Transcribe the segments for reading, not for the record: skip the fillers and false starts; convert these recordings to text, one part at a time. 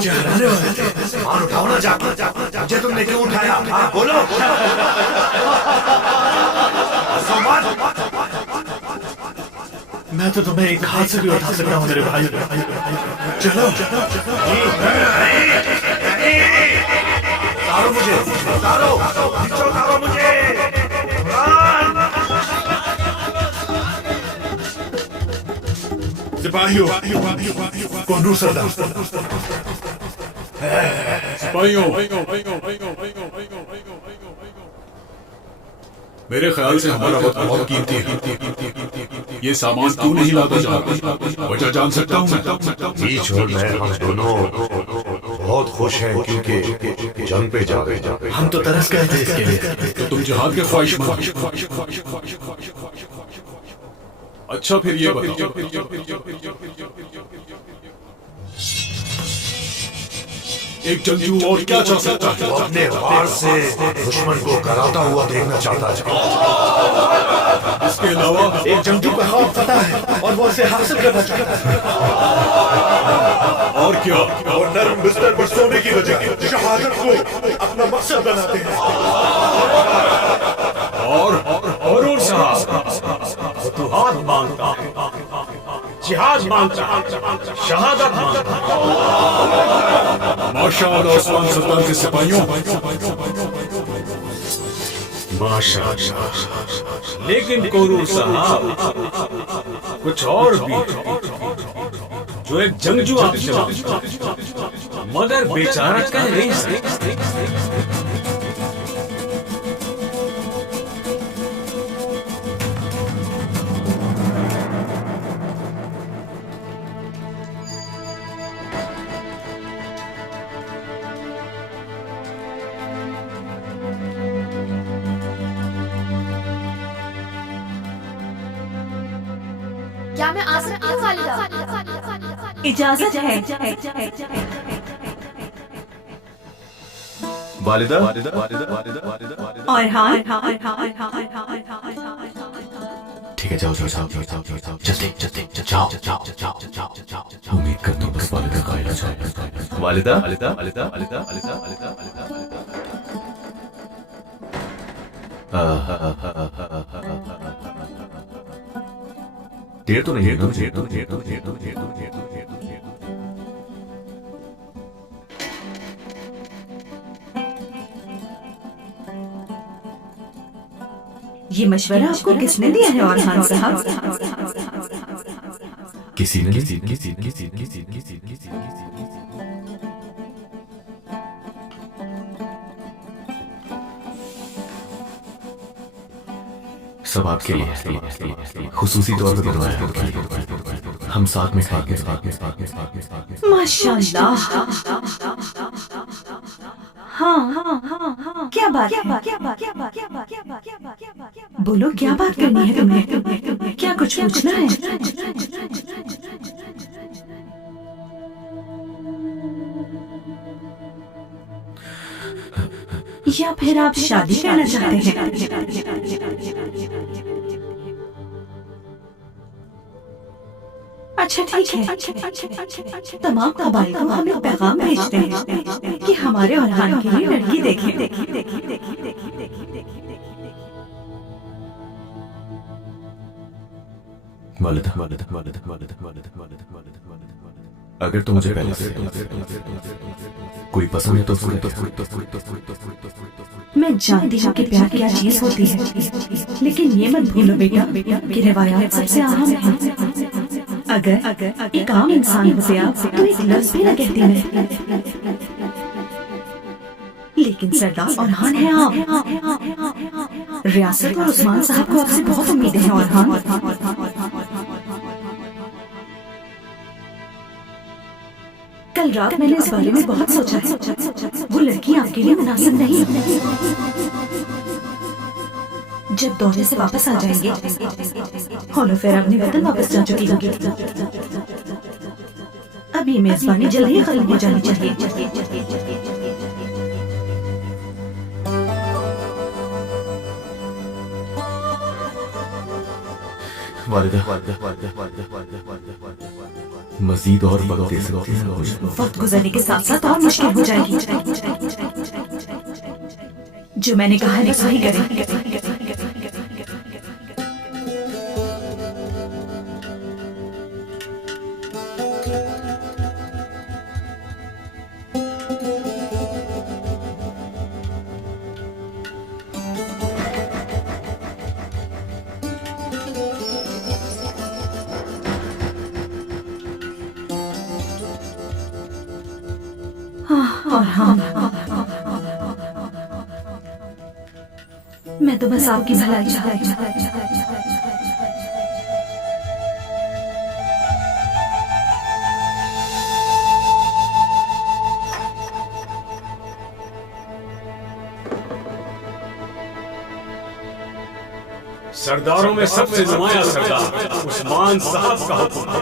मुझे हराने वाले थे। सामान उठाओ ना जाके, मुझे तुमने क्यों उठाया? हाँ बोलो। सामान मैं तो तुम्हें एक हाथ से भी उठा सकता हूँ मेरे भाई। चलो उतारो मुझे, उतारो, नीचे उतारो मुझे। सिपाहियों, कोनू सरदार, सिपाहियों, मेरे ख्याल से हमारा वक्त बहुत कीमती है। ये सामान क्यों नहीं लाता जाता? वजह जान सकता हूँ मैं? बीच और मैं हम दोनों बहुत खुश हैं क्योंकि जंग पे जा रहे हैं। हम तो तरस गए थे इसके लिए। तो तुम जिहाद के ख्वाहिशमंद। अच्छा फिर ये बताओ, एक जंगजू और क्या चाह सकता है? वो अपने वार से दुश्मन को कराता हुआ देखना चाहता है। इसके अलावा एक जंगजू का ख्वाब फतह है और वो उसे हासिल करना चाहता है। और क्या? और नर्म बिस्तर पर सोने की बजाय शहादत को अपना मकसद बनाते हैं। और साहब फतूहात मांगता, जिहाद मांगता, शहादत मांगता। माशाअल्लाह उस्मान सरदार के सिपाहियों, माशाअल्लाह। लेकिन कोनू साहब कुछ और भी है जो एक जंगजू आपसे मांगता, मगर बेचारा कह नहीं सकता। क्या मैं आ सकती हूँ खालिदा? इजाजत है। वालिदा, और हाँ, ठीक है, जाओ जाओ जाओ जाओ जाओ जाओ जल्दी जल्दी जाओ जाओ जाओ जाओ जाओ। उम्मीद करता हूँ बस वालिदा का इलाज हो। वालिदा, वालिदा, वालिदा, वालिदा, वालिदा, वालिदा, वालिदा, वालिदा। देर तो नहीं है, देर तो देर तो देर तो देर तो देर तो देर तो देर तो। ये मशवरा आपको किसने दिया है और खान साहब? किसी ने किसी ने किसी ने किसी ने किसी ने किसी ने किसी ने सब आपके लिए, खुसूसी तौर पर बनवाया है। हम साथ में खाएंगे। माशाअल्लाह। हाँ, क्या बात है? बोलो, क्या बात करनी है तुम्हें? क्या कुछ पूछना है? या फिर आप शादी करना चाहते हैं? अच्छा ठीक है। तमाम कबाइल को हम एक पैगाम भेजते हैं कि हमारे औरहान के लिए लड़की देखें। वालिदा, वालिदा, वालिदा, वालिदा, वालिदा, वालिदा, वालिदा, वालिदा। अगर तो मुझे पहले से कोई पसंद है तो मैं जानती हूँ कि प्यार क्या चीज होती है, लेकिन ये मत भूलो बेटा कि रिवायात सबसे अहम है। अगर एक आम इंसान होते आप तो एक लफ्ज भी न कहती मैं, लेकिन सरदार औरहान है आप। रियासत और उस्मान साहब को आपसे बहुत उम्मीदें हैं औरहान। कल रात मैंने इस बारे में बहुत सोचा है। वो लड़की आपके लिए मुनासिब नहीं। जब दौरे से वापस आ जाएंगे, हॉलोफेर अपने वतन वापस जा चुकी होगी। अब ये मेजबानी जल्द ही खत्म हो जानी चाहिए। वालिदा, वालिदा, वालिदा, वालिदा, वालिदा, वालिदा, वालिदा, वालिदा। मजीद और वक्त दे सकती है मुझे। वक्त गुजरने के साथ साथ और मुश्किल हो जाएगी। जो मैंने कहा है बस वही करें। और हाँ, मैं तो बस आपकी भलाई चाहती हूँ। सरदारों में सबसे नुमाया सरदार उस्मान साहब का हुक्म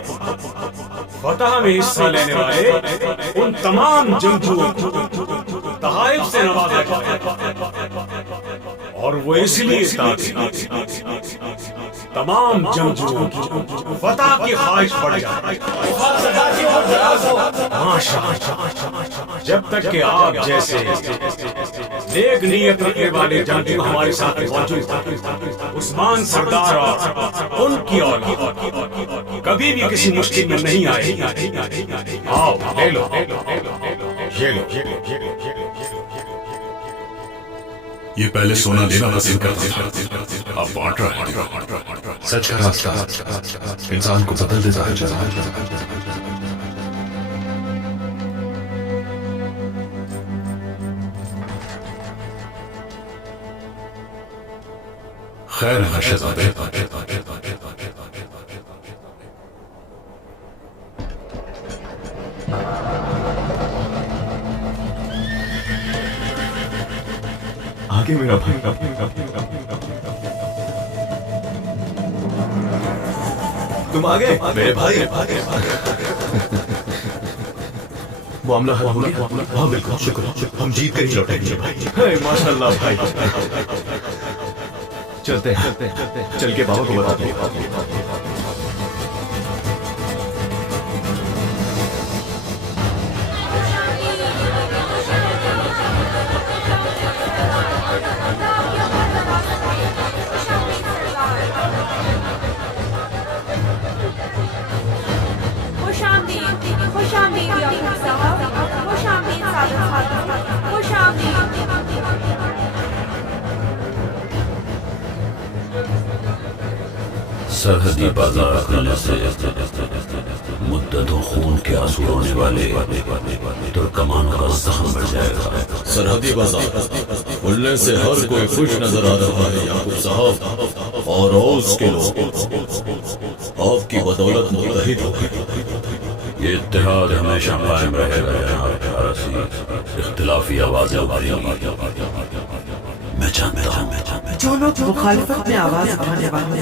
फतह में हिस्सा लेने वाले उन तमाम जंगजुओं को तहाइफ से नवाजा जाए और वो इसलिए ताकि तमाम जंगजुओं की फतह की ख्वाहिश बढ़ जाए। माशाअल्लाह, जब तक कि आप जैसे नेक नीयत रखने वाले जंगजू हमारे साथ मौजूद हैं, उस्मान सरदार और उनकी औलाद कभी भी किसी मुश्किल में नहीं आए। आओ ले लो, ये लो। ये पहले सोना लेना पसंद करता था, अब बांट रहा है। सच का रास्ता इंसान को बदल देता है। खैर है शहजादे, आगे मेरा भाई, तुम आगे मेरे भाई। मामला हल हो गया? हाँ बिल्कुल, शुक्र, हम जीत कर ही लौटेंगे भाई। माशाल्लाह भाई। चलते चल के बाबा को बताते हैं। सरहदी बाजार खुलने से मुद्दतों खून के आंसू रोने वाले तुर्कमानों का जख्म बढ़ जाएगा। सरहदी बाजार खुलने से हर कोई खुश नजर आ रहा है याकूब साहब, और औस के लोग आपकी बदौलत मुत्तहिद हो गए। ये इत्तेहाद हमेशा कायम रहेगा जनाब फारसी। इख्तिलाफी आवाजें उभरेंगी, मैं जानता हूँ। जो लोग मुखालिफत में आवाज उठाने वाले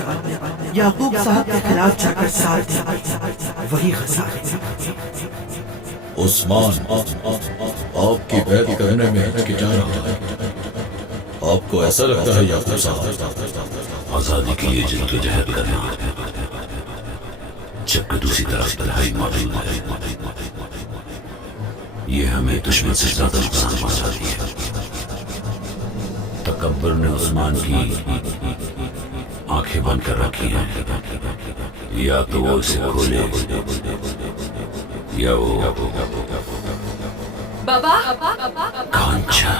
याकूब साहब के खिलाफ जाकर साथ दें, वही खसारे। उस्मान आपकी बैत करने में हिचकिचा रहा है। आपको ऐसा लगता है याकूब साहब आजादी के लिए जिद्दोजहद करना, जबकि दूसरी तरफ तन्हाई मौजूद है, ये हमें दुश्मन से ज्यादा नुकसान पहुंचाती है। तकब्बुर ने उस्मान की आंखें बंद कर रखी हैं, या तो वो इसे खोले या वो बाबा कांचा।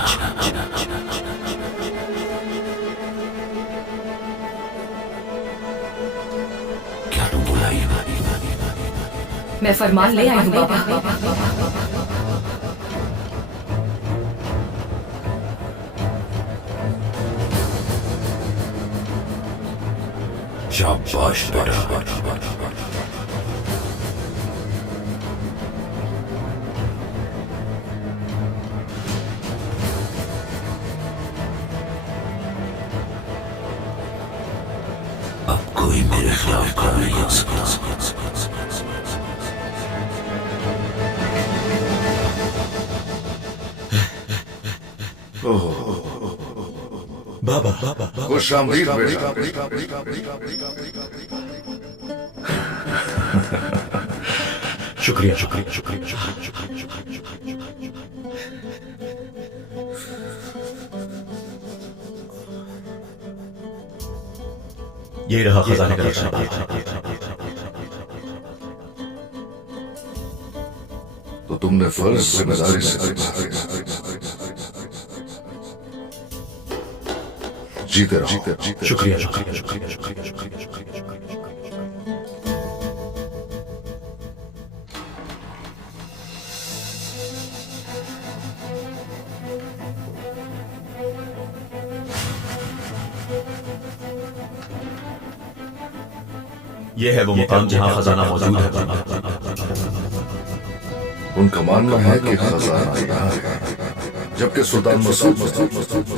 क्या तुम बुलाई? मैं फरमान ले आई हूँ बाबा। शाबाश बेटा। अब कोई मेरे खिलाफ खड़ा नहीं हो सकता। बाबा खुश आमदीद बेटा। शुक्रिया शुक्रिया शुक्रिया शुक्रिया। ये रहा खजाने का रक्षा। तो तुमने फर्ज जिम्मेदारी से जीते रहो। शुक्रिया शुक्रिया शुक्रिया शुक्रिया शुक्रिया शुक्रिया। यह है वो मुकाम जहां खजाना मौजूद है। उनका मानना है कि खजाना यहाँ है, जबकि सुल्तान मसूद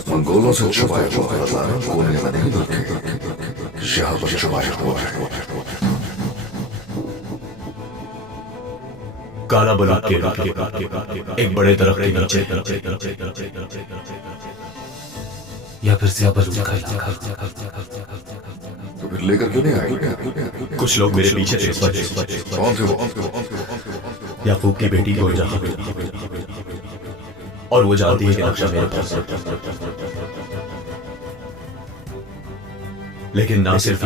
मंगोलों से छुपाया हुआ खजाना कोने में नहीं बल्कि यहाँ पर छुपाया हुआ है। काला बलूत के एक बड़े दरख्त के नीचे या फिर सिया बलूत का तो फिर लेकर क्यों नहीं आए? कुछ लोग मेरे पीछे थे। कौन थे वो? याकूब की बेटी गोंजा, और वो जानती है कि नक्शा मेरे पास है। लेकिन ना सिर्फ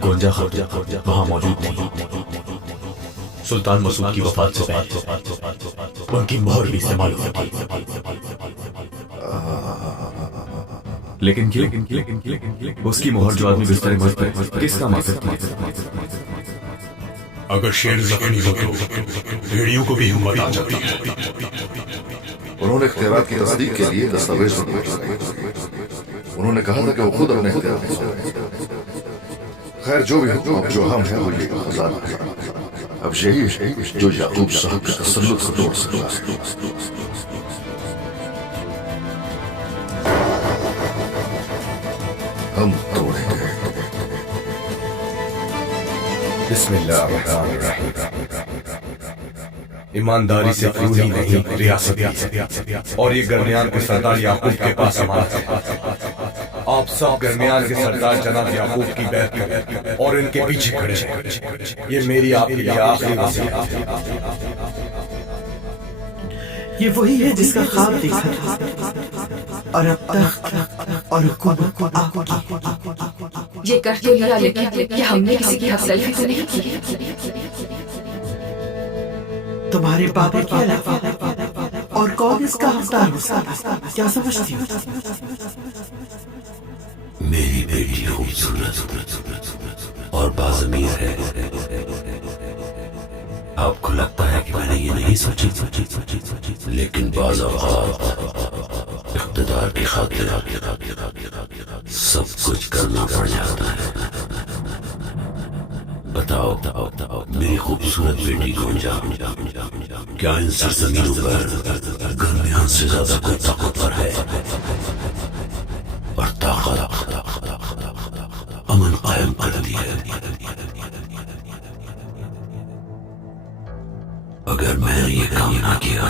गोंजा वहां मौजूद थी, सुल्तान मसूद की वफात से पहले उनकी मोहर भी इस्तेमाल हुई थी। लेकिन उसकी मोहर जो आदमी बिस्तर मौत पर किस काम आ सकती है? अगर शेर जख्मी हो तो भेड़ियों को भी हिम्मत आ जाती है। उन्होंने इख्तियारात की तस्दीक के लिए दस्तावेज बनाए। उन्होंने कहा था कि वो खुद अपने इख्तियारात से। खैर जो भी हो, अब जो हम हैं वो ये खजाना है। अब यही है जो याकूब साहब के तसल्लुत को तोड़ सकता है। हम तोड़ेंगे। बिस्मिल्लाहिर्रहमानिर्रहीम। ईमानदारी से पूरी नहीं रियासत है, और ये गर्मियान के सरदार याकूब के पास अमानत है। आप सब गर्मियान के सरदार जनाब याकूब की बैत करें और इनके पीछे खड़े हैं। ये मेरी आपके लिए आखिरी वसीयत है। ये वही है जिसका ख्वाब देखा था, और अब तख्त और हुकूमत आपकी। ये कर तो लिया, लेकिन क्या हमने किसी की हकसलफी तो नहीं की? तुम्हारे बाबा के अलावा और कौन इसका हकदार हो सकता है? क्या समझती हो? मेरी बेटी खूबसूरत और बाज़मीर है। आपको लगता है कि मैंने ये नहीं सोची, लेकिन बाज़ औक़ात इक़्तिदार की खातिर सब कुछ करना पड़ जाता है। बताओ मेरी खूबसूरत बेटी गोंजा, क्या इन सरजमीनों पर गर्मियान से ज्यादा कोई ताकतवर है? और ताकत अमन कायम करती है। अगर मैंने ये काम ना किया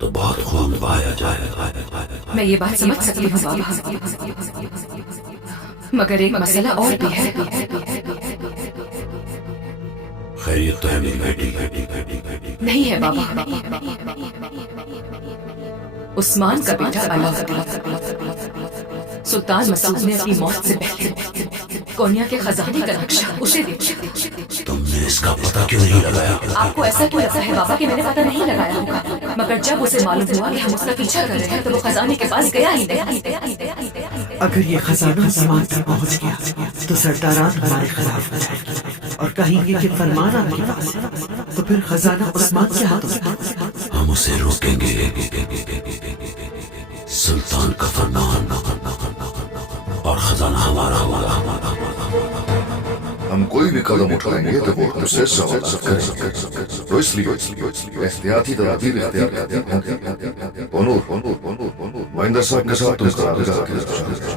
तो बहुत खून बहाया जाएगा। मैं ये बात समझ सकती हूँ बाबा, मगर एक मसला और भी है। खैरियत तो है मेरी बेटी? नहीं है बाबा। उस्मान का बेटा अलाउद्दीन सुल्तान मसूद ने अपनी मौत से पहले कोनिया के खजाने का नक्शा उसे दे दिया। तुमने इसका पता क्यों नहीं लगाया? आपको ऐसा क्यों लगता है बाबा कि मैंने पता नहीं लगाया होगा? मगर जब उसे मालूम हुआ कि हम उसका पीछा कर रहे हैं तो वो खजाने के पास गया ही नहीं। अगर ये खजाना आसमान तक पहुंच गया तो सरदारान हमारे खिलाफ हो जाएंगे और कहेंगे कि फरमान आपके पास है, तो फिर खजाना उस्मान के हाथों से। हम उसे रोकेंगे। सुल्तान का फरमान और खजाना हमारा होगा। हम कोई भी कदम उठाएंगे तो वो हमसे सवाल करेंगे, तो इसलिए एहतियाती तदबीर इख्तियार करते हैं। महेंद्र साहब के साथ तुम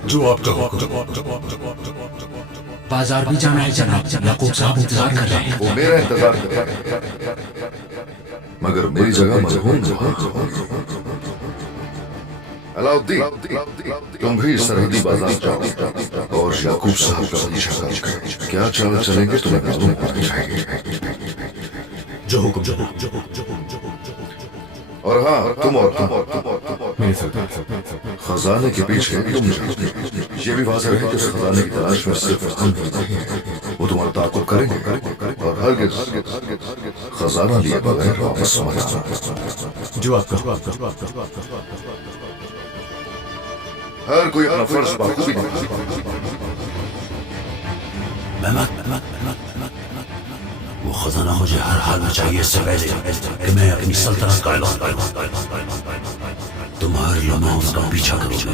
जो आप कहो। बाजार भी जाना है जनाब, याकूब साहब इंतजार कर रहे हैं। वो मेरा इंतजार कर रहे हैं, मगर मेरी जगह मरहूम अलाउद्दीन, तुम भी सरहदी बाजार जाओ और याकूब साहब का पीछा करो। क्या चाल चलेंगे तुम्हें मालूम होना चाहिए। जो हुक्म। और हाँ, तुम खजाने के पीछे तुम जाओ। ये भी वाज़ेह है कि उस खजाने की तलाश में सिर्फ हम नहीं हैं। वो तुम्हारा ताक़ुब करेंगे और हरगिज़ खजाना लिए बगैर वापस मत आना। हर कोई अपना फर्ज बाखूबी निभाता है। वो खजाना मुझे हर हाल में चाहिए, इससे पहले कि मैं अपनी सल्तनत का ऐलान करूं। तुम हर लम्हा उसका पीछा करोगे।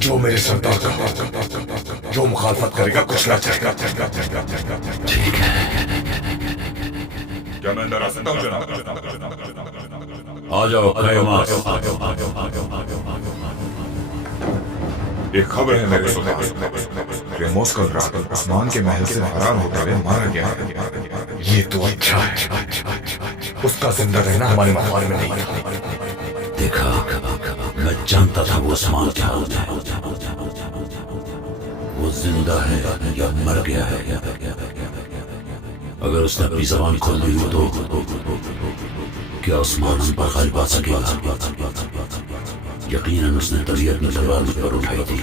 जो मेरे सरदार का जो मुखालफत करेगा कुचला जाएगा। ठीक है। क्या मैं अंदर आ सकता हूं जनाब? आ जाओ कयामात। एक खबर है मेरे सुल्तान। रेमोस कल रात उस्मान के महल से फरार होते हुए मारा गया है। ये तो अच्छा है, उसका जिंदा रहना हमारे मामले में नहीं था। देखा, मैं जानता था वो उस्मान क्या होता है। वो जिंदा है या मर गया है। अगर उसने अपनी जबान खोल दी हो तो क्या उस्मान उन पर गालिब आ सकेगा? यकीनन उसने तबीयत में तलवार मुझ पर उठाई थी।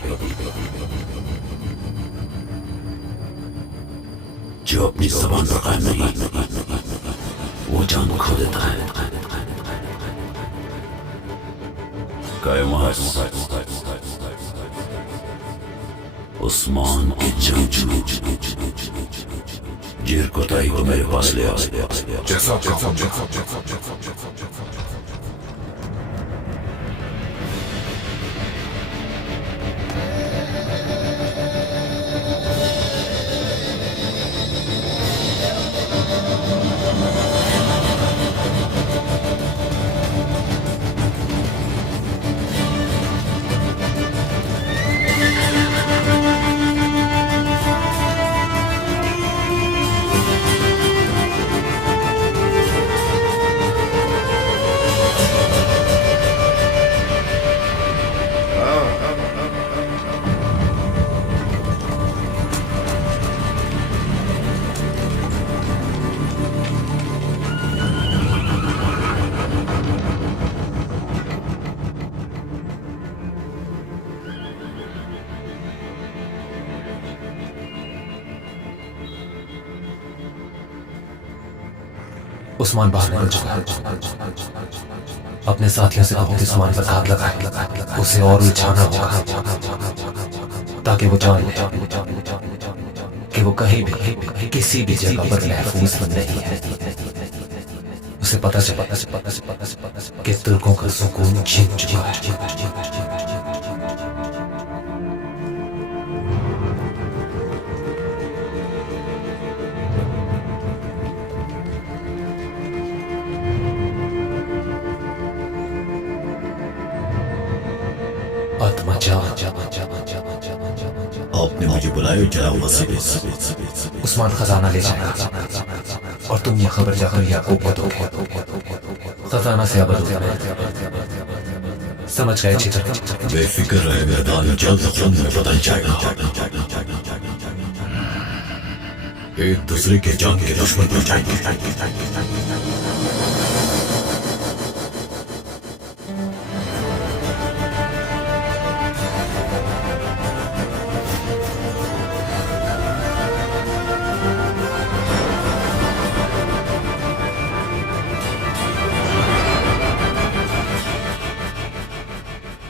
जो अपनी जबान पर कायम नहीं, वो जान खो देता है। कयामात उस्मान के जंगजू जीर कोताही को मेरे पास ले आओ। जैसा आपका हुक्म। उस्मान बाहर निकल चुका है। अपने साथियों से कहो कि उस्मान पर घात लगाए, उसे और उलझाना होगा ताकि वो जान ले कि वो कहीं भी किसी भी जगह पर महफूज नहीं है। उसे पता चला कि तुर्कों का सुकून जीत चुका है। आपने मुझे बुलाया जनाब वसीम। उस्मान खजाना ले जाएगा और तुम ये खबर जाकर याकूब को दोगे। खजाना से अब समझ गए? बेफिक्र रहे, मैदान जल्द खून में बदल जाएगा। एक दूसरे के जान के दुश्मन बन जाएंगे।